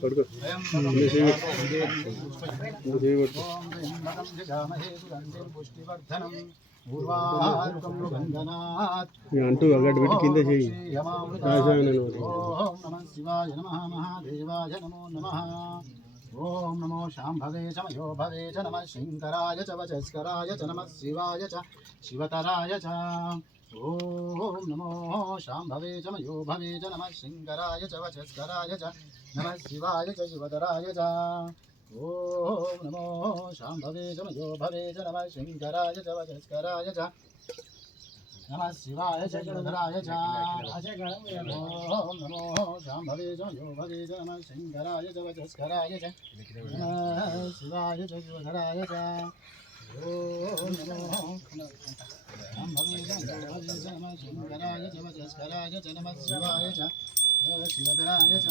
పడుకో అంటూ అక్కడ పెట్టి కింద చేయి ఓం శివాయ నమ మహాదేవాయ నమో నమ ఓం నమో శాంభవే చ మయో భవే చ నమ శంకరాయ చ వచస్కరాయ చ నమ శివాయ చ శివతరాయ చ ఓం నమో శాంభవే చ మయో భవే చ నమ శంకరాయ చ వచస్కరాయ చ నమ శివాయ చ శివతరాయ చ ఓం నమో శాంభవే చ మయో భవే చ నమ శంకరాయ చ వచస్కరాయ చ నమ శివాయ చ శివధరాయ చ ఓం నమో శాంభవే చ యో భవే చ నమ శంకరాయ చ వచస్కరాయ చ నమ శివాయ చ శివధరాయ చ ఓం శివధరాయ చ